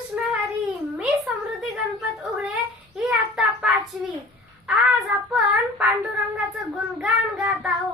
कृष्ण हरी मी समृद्धी गणपत उघडे ही आता पाचवी. आज आपण पांडुरंगाचं गुणगान गात आहोत.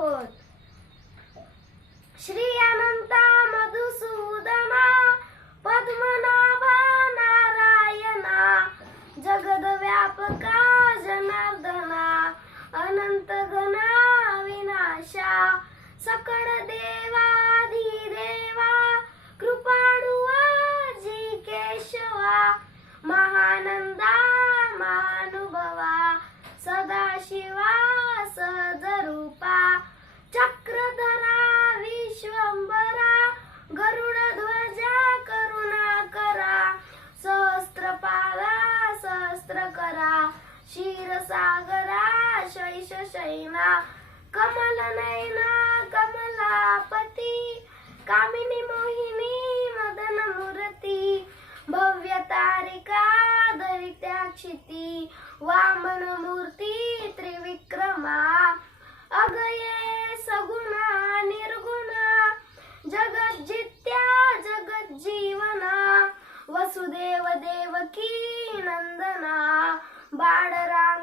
महानंदा महानुभवा सदाशिवा सहजरूपा चक्रधरा विश्वंबरा गरुड ध्वजा करुणाकरा सहस्त्रपादा सहस्त्रकरा क्षीरसागरा शैष शैना कमल दरित्या वामन मूर्ती त्रिविक्रमा अगये सगुणा निर्गुणा जगज्जित्या जगज्जीवना वसुदेव देवकी नंदना बाडरा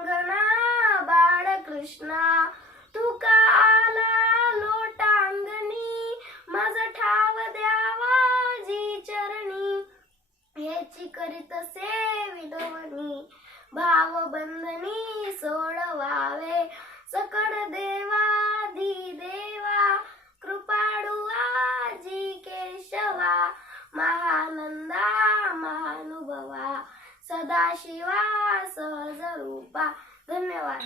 करीत असे विनवणी. भावबंधनी सोडवावे. सकळ देवाधी देवा कृपाळू आजी केशवा महानंदा महानुभवा सदाशिवा सहज रूपा धन्यवाद.